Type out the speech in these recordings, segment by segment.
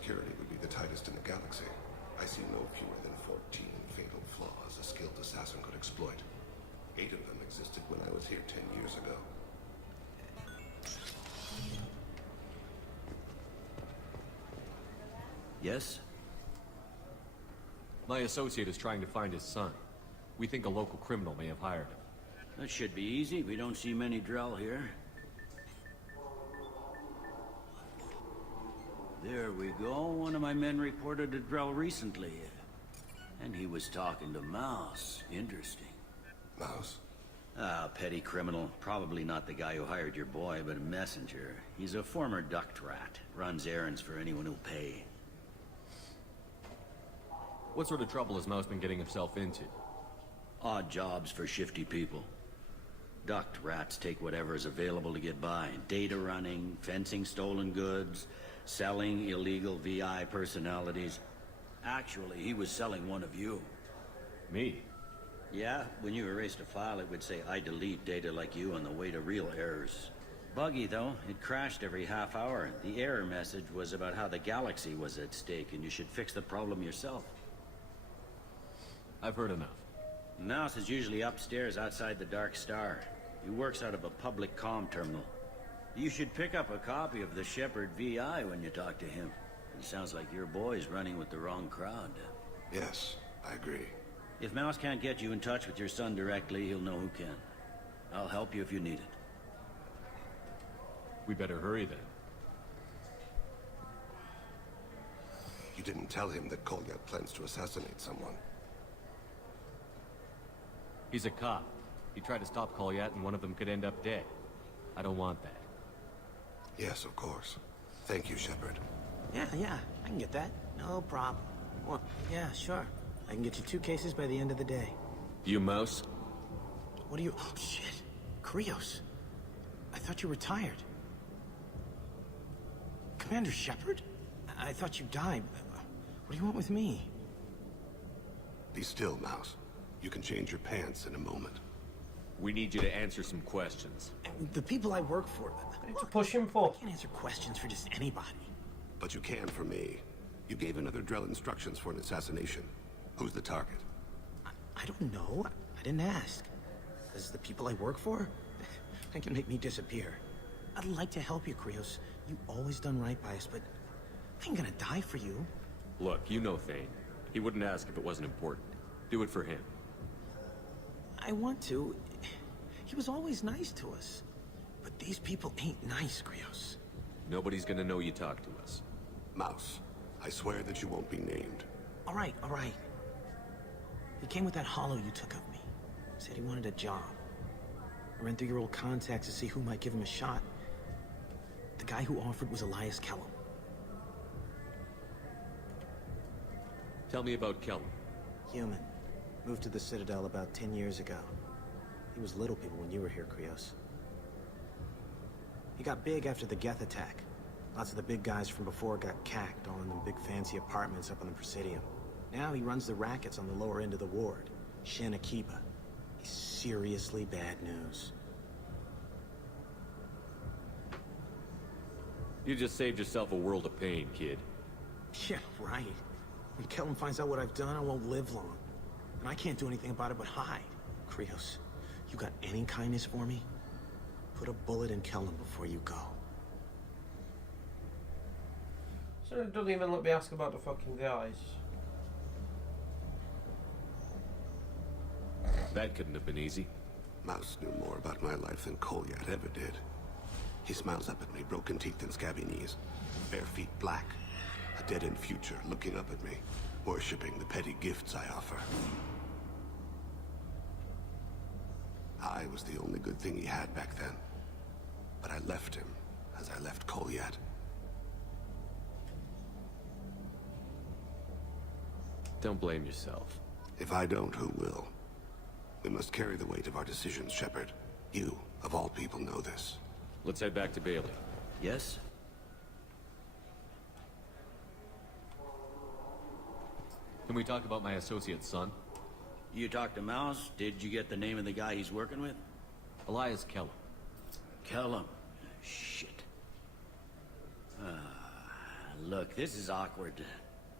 security would be the tightest in the galaxy. I see no fewer than 14 fatal flaws a skilled assassin could exploit. 8 of them existed when I was here 10 years ago. Yes? My associate is trying to find his son. We think a local criminal may have hired him. That should be easy. We don't see many Drell here. There we go. One of my men reported a Drell recently. And he was talking to Mouse. Interesting. Mouse? Ah, petty criminal. Probably not the guy who hired your boy, but a messenger. He's a former duct rat. Runs errands for anyone who'll pay. What sort of trouble has Mouse been getting himself into? Odd jobs for shifty people. Duct rats take whatever is available to get by. Data running, fencing stolen goods, selling illegal VI personalities. Actually, he was selling one of you. Me? Yeah, when you erased a file, it would say, I delete data like you on the way to real errors. Buggy, though. It crashed every half hour. The error message was about how the galaxy was at stake, and you should fix the problem yourself. I've heard enough. Mouse is usually upstairs outside the Dark Star. He works out of a public comm terminal. You should pick up a copy of the Shepherd VI when you talk to him. It sounds like your boy's running with the wrong crowd. Yes, I agree. If Mouse can't get you in touch with your son directly, he'll know who can. I'll help you if you need it. We better hurry then. You didn't tell him that Kolyat plans to assassinate someone. He's a cop. He tried to stop Kolyat and one of them could end up dead. I don't want that. Yes, of course. Thank you, Shepard. Yeah, I can get that. No problem. Well, yeah, sure. I can get you 2 cases by the end of the day. You Mouse? What are you... Oh, shit. Krios. I thought you retired. Commander Shepard? I thought you died. What do you want with me? Be still, Mouse. You can change your pants in a moment. We need you to answer some questions. The people I work for... What did you push him for? I can't answer questions for just anybody. But you can for me. You gave another Drell instructions for an assassination. Who's the target? I don't know. I didn't ask. Because the people I work for, they can make me disappear. I'd like to help you, Krios. You've always done right by us, but I ain't gonna die for you. Look, you know Thane. He wouldn't ask if it wasn't important. Do it for him. I want to. He was always nice to us. But these people ain't nice, Krios. Nobody's gonna know you talk to us. Mouse, I swear that you won't be named. All right. He came with that hollow you took of me. Said he wanted a job. I ran through your old contacts to see who might give him a shot. The guy who offered was Elias Kellum. Tell me about Kellum. Human. Moved to the Citadel about 10 years ago. He was Little People when you were here, Krios. He got big after the Geth attack. Lots of the big guys from before got cacked, all in them big fancy apartments up on the Presidium. Now he runs the rackets on the lower end of the ward, Shin Akiba. He's seriously bad news. You just saved yourself a world of pain, kid. Yeah, right. When Kellum finds out what I've done, I won't live long. And I can't do anything about it but hide. Krios, you got any kindness for me? Put a bullet in Kellum before you go. So it doesn't even let me ask about the fucking guys. That couldn't have been easy. Mouse knew more about my life than Kolyat ever did. He smiles up at me, broken teeth and scabby knees. Bare feet black. A dead-end future looking up at me, worshipping the petty gifts I offer. I was the only good thing he had back then. But I left him, as I left Kolyat. Don't blame yourself. If I don't, who will? We must carry the weight of our decisions, Shepard. You, of all people, know this. Let's head back to Bailey. Yes? Can we talk about my associate's son? You talked to Mouse? Did you get the name of the guy he's working with? Elias Kellum. Kellum. Shit. Look, this is awkward.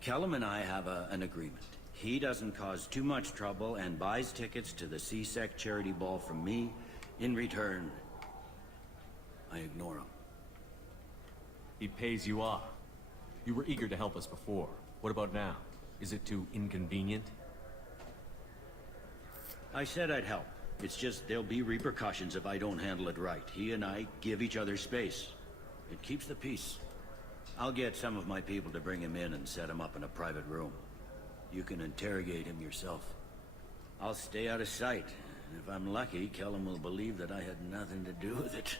Kellum and I have an agreement. He doesn't cause too much trouble and buys tickets to the CSEC charity ball from me. In return, I ignore him. He pays you off. You were eager to help us before. What about now? Is it too inconvenient? I said I'd help. It's just there'll be repercussions if I don't handle it right. He and I give each other space. It keeps the peace. I'll get some of my people to bring him in and set him up in a private room. You can interrogate him yourself. I'll stay out of sight. And if I'm lucky, Kellum will believe that I had nothing to do with it.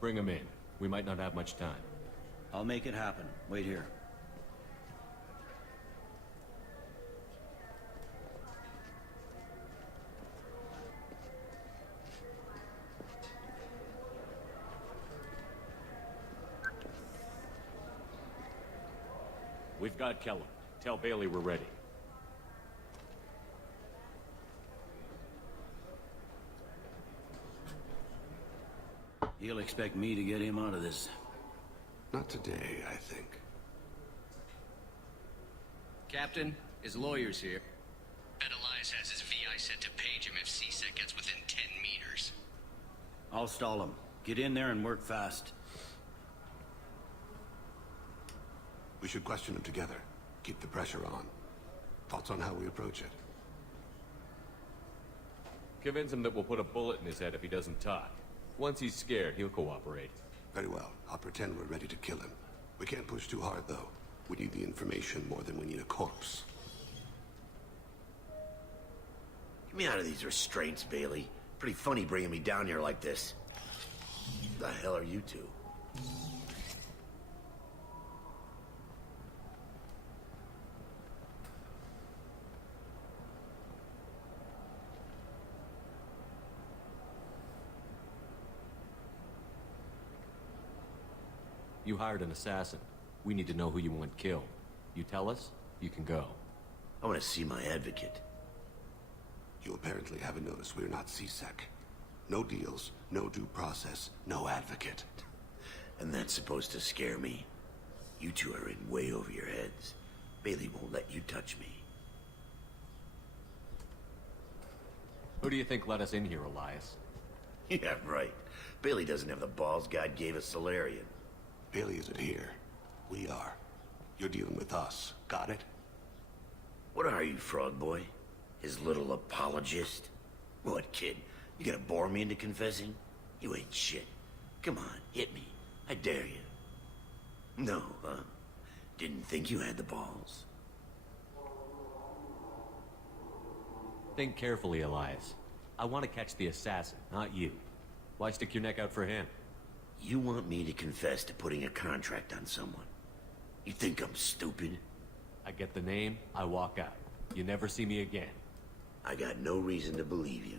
Bring him in. We might not have much time. I'll make it happen. Wait here. We've got Kellum. Tell Bailey we're ready. He'll expect me to get him out of this. Not today, I think. Captain, his lawyer's here. Bet Elias has his VI set to page him if CSEC gets within 10 meters. I'll stall him. Get in there and work fast. We should question him together. Keep the pressure on. Thoughts on how we approach it? Convince him that we'll put a bullet in his head if he doesn't talk. Once he's scared, he'll cooperate. Very well. I'll pretend we're ready to kill him. We can't push too hard, though. We need the information more than we need a corpse. Get me out of these restraints, Bailey. Pretty funny bringing me down here like this. The hell are you two? You hired an assassin. We need to know who you want killed. You tell us, you can go. I want to see my advocate. You apparently haven't noticed we're not CSEC. No deals, no due process, no advocate. And that's supposed to scare me. You two are in way over your heads. Bailey won't let you touch me. Who do you think let us in here, Elias? Yeah, right. Bailey doesn't have the balls God gave a Solarian. Bailey isn't here. We are. You're dealing with us. Got it? What are you, frog boy? His little apologist? What, kid? You gonna bore me into confessing? You ain't shit. Come on, hit me. I dare you. No, huh? Didn't think you had the balls. Think carefully, Elias. I want to catch the assassin, not you. Why stick your neck out for him? You want me to confess to putting a contract on someone? You think I'm stupid? I get the name, I walk out. You never see me again. I got no reason to believe you.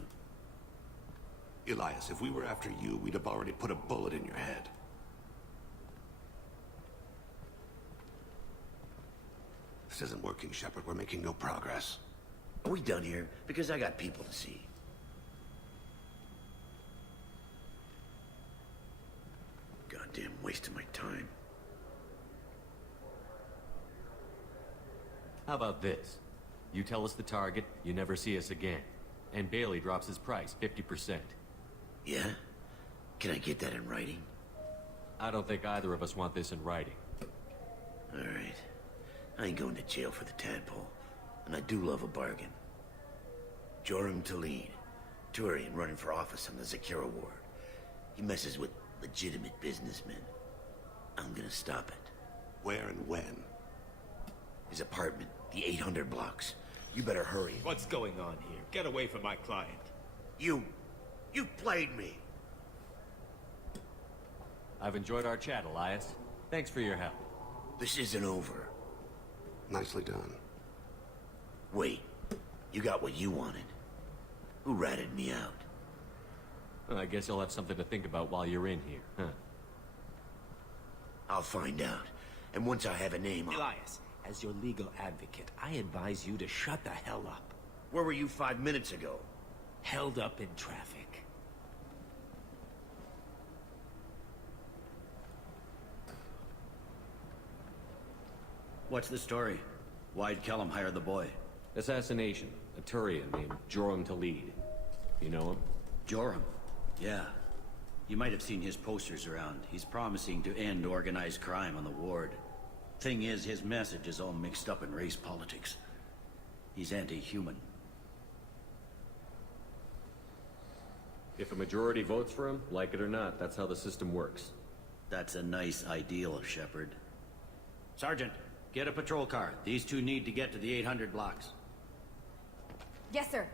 Elias, if we were after you, we'd have already put a bullet in your head. This isn't working, Shepard. We're making no progress. Are we done here? Because I got people to see. Goddamn waste of my time. How about this? You tell us the target, you never see us again. And Bailey drops his price, 50%. Yeah? Can I get that in writing? I don't think either of us want this in writing. Alright. I ain't going to jail for the tadpole. And I do love a bargain. Joram Talid, Turian running for office on the Zakira ward. He messes with legitimate businessmen. I'm gonna stop it. Where and when? His apartment, the 800 blocks. You better hurry. What's going on here? Get away from my client. You played me. I've enjoyed our chat, Elias. Thanks for your help. This isn't over. Nicely done. Wait, you got what you wanted. Who ratted me out? Well, I guess you'll have something to think about while you're in here, huh? I'll find out. And once I have a name, Elias, as your legal advocate, I advise you to shut the hell up. Where were you 5 minutes ago? Held up in traffic. What's the story? Why'd Kellum hire the boy? Assassination. A Turian named Joram Talid. You know him? Joram? Yeah. You might have seen his posters around. He's promising to end organized crime on the ward. Thing is, his message is all mixed up in race politics. He's anti-human. If a majority votes for him, like it or not, that's how the system works. That's a nice ideal, Shepard. Sergeant, get a patrol car. These two need to get to the 800 blocks. Yes, sir.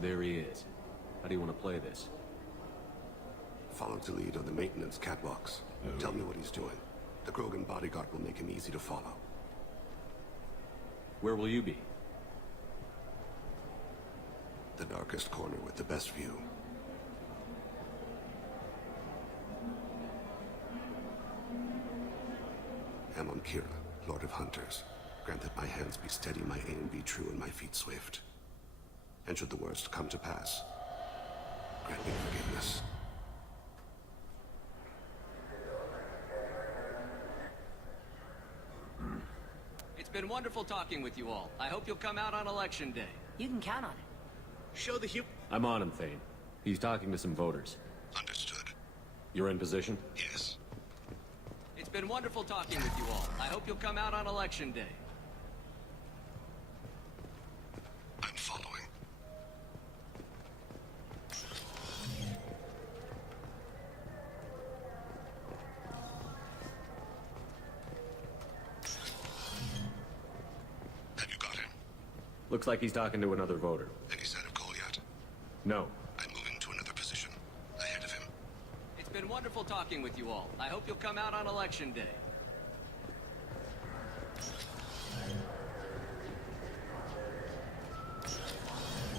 There he is. How do you want to play this? Follow to lead on the maintenance catwalks. Tell me what he's doing. The Krogan bodyguard will make him easy to follow. Where will you be? The darkest corner with the best view. Amon Kira, Lord of Hunters. Grant that my hands be steady, my aim be true, and my feet swift. And should the worst come to pass, grant me forgiveness. It's been wonderful talking with you all. I hope you'll come out on election day. You can count on it. Show the I'm on him, Thane. He's talking to some voters. Understood. You're in position? Yes. It's been wonderful talking with you all. I hope you'll come out on election day. I'm following. Have you got him? Looks like he's talking to another voter. Any sign of Cole yet? No. I'm moving to another position. Ahead of him. It's been wonderful talking with you all. I hope you'll come out on election day.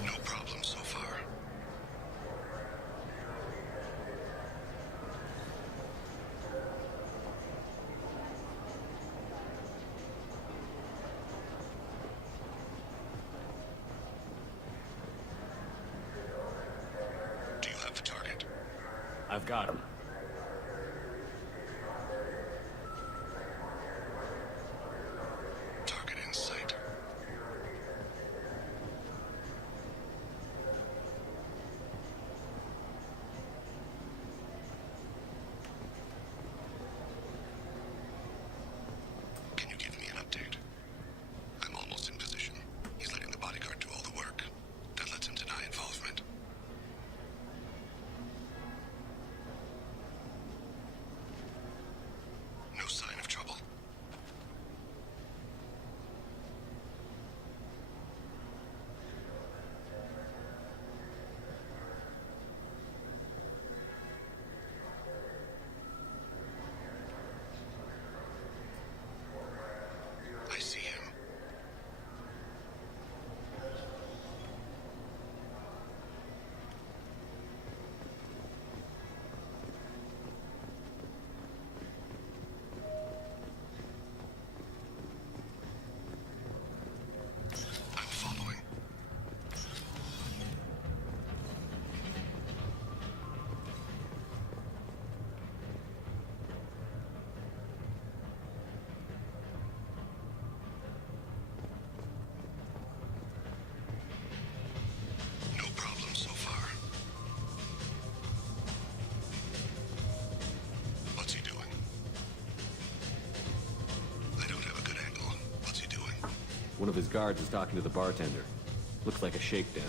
No problem so far. Do you have the target? I've got him. Target in sight. Can you give me an update? I'm almost in position. He's letting the bodyguard do all the work. That lets him deny involvement. No sign of trouble. I see him. I'm following. No problem so far. What's he doing? I don't have a good angle. What's he doing? One of his guards is talking to the bartender. Looks like a shakedown.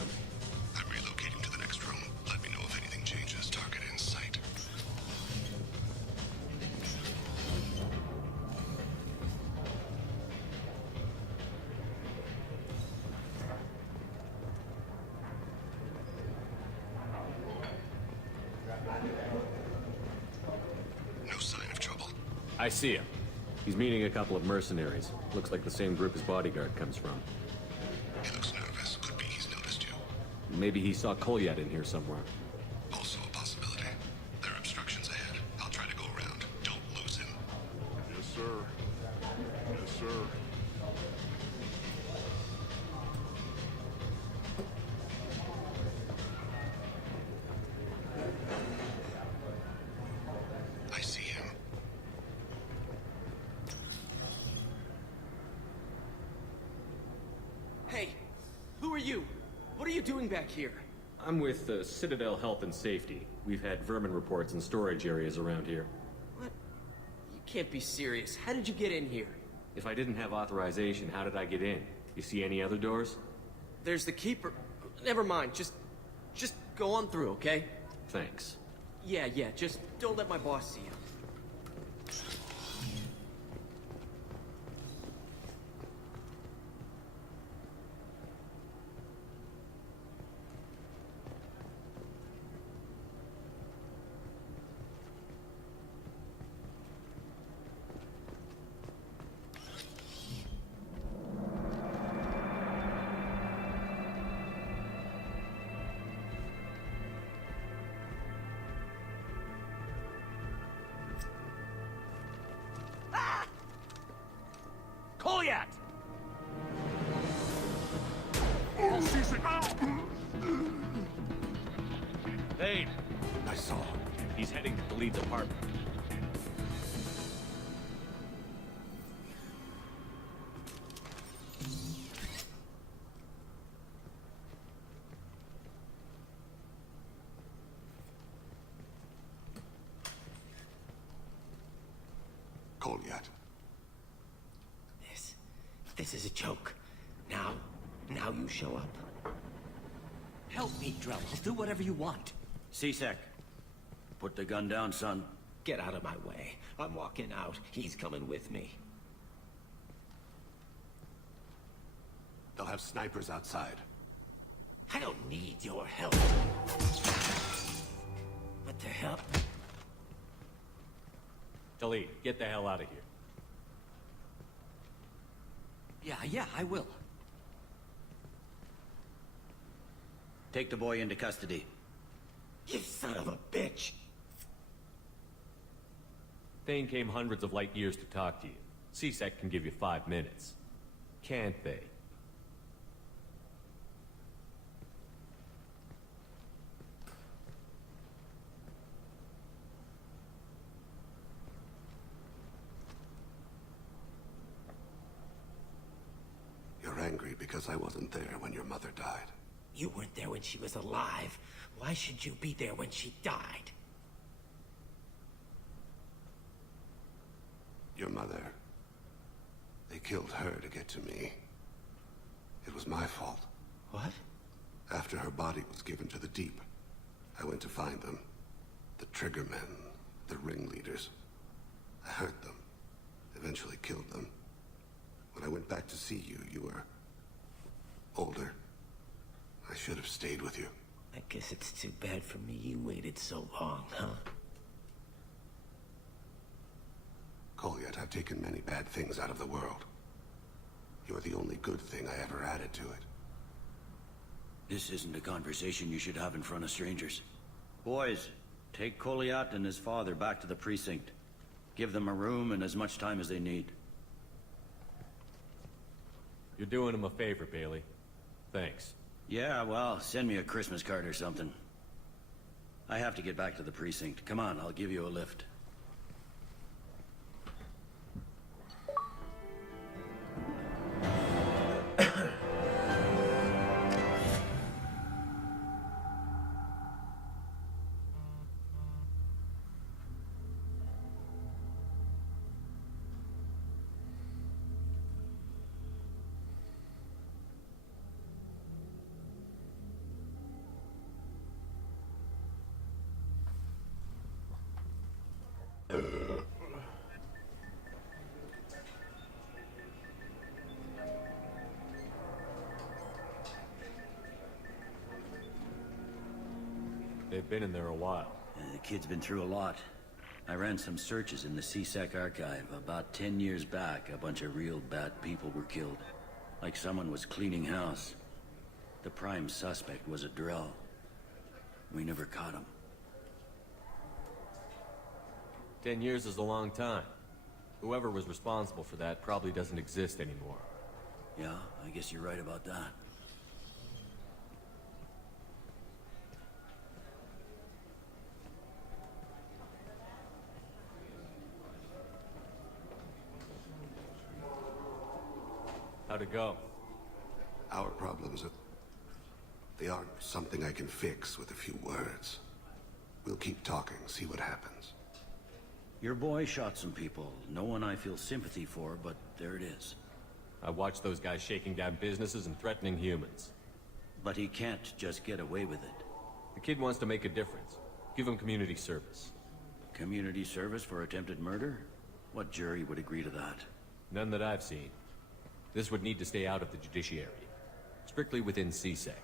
I'm relocating to the next room. Let me know if anything changes. Target in sight. No sign of trouble. I see him. He's meeting a couple of mercenaries. Looks like the same group his bodyguard comes from. He looks nervous. Could be he's noticed you. Maybe he saw Kolyat in here somewhere. Also a possibility. There are obstructions ahead. I'll try to go around. Don't lose him. Yes, sir. Yes, sir. I see him. Hey, who are you? What are you doing back here? I'm with Citadel Health and Safety. We've had vermin reports in storage areas around here. What? You can't be serious. How did you get in here? If I didn't have authorization, how did I get in? You see any other doors? There's the keeper. Never mind. Just go on through, okay? Thanks. Yeah, just don't let my boss see you. Kolyat! Thane! I saw him. He's heading to the lead's apartment. Kolyat. This is a joke. Now you show up. Help me, Drell. I'll do whatever you want. C-Sec, put the gun down, son. Get out of my way. I'm walking out. He's coming with me. They'll have snipers outside. I don't need your help. What the hell? Talid, get the hell out of here. Yeah, I will. Take the boy into custody. You son of a bitch! Thane came hundreds of light years to talk to you. C-Sec can give you 5 minutes. Can't they? You're angry because I wasn't there when your mother died. You weren't there when she was alive. Why should you be there when she died? Your mother. They killed her to get to me. It was my fault. What? After her body was given to the Deep, I went to find them. The Triggermen, the ringleaders. I hurt them. Eventually killed them. When I went back to see you, you were older. I should have stayed with you. I guess it's too bad for me you waited so long, huh? Kolyat, I've taken many bad things out of the world. You're the only good thing I ever added to it. This isn't a conversation you should have in front of strangers. Boys, take Kolyat and his father back to the precinct. Give them a room and as much time as they need. You're doing him a favor, Bailey. Thanks. Yeah, well, send me a Christmas card or something. I have to get back to the precinct. Come on, I'll give you a lift. They've been in there a while. The kid's been through a lot. I ran some searches in the CSEC archive. About 10 years back, a bunch of real bad people were killed. Like someone was cleaning house. The prime suspect was a drill. We never caught him. 10 years is a long time. Whoever was responsible for that probably doesn't exist anymore. Yeah, I guess you're right about that. How'd it go? Our problems they aren't something I can fix with a few words. We'll keep talking, see what happens. Your boy shot some people. No one I feel sympathy for, but there it is. I watched those guys shaking down businesses and threatening humans. But he can't just get away with it. The kid wants to make a difference. Give him community service. Community service for attempted murder? What jury would agree to that? None that I've seen. This would need to stay out of the judiciary. Strictly within CSEC.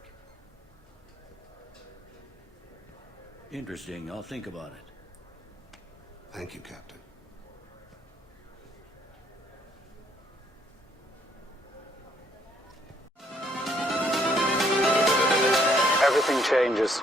Interesting. I'll think about it. Thank you, Captain. Everything changes.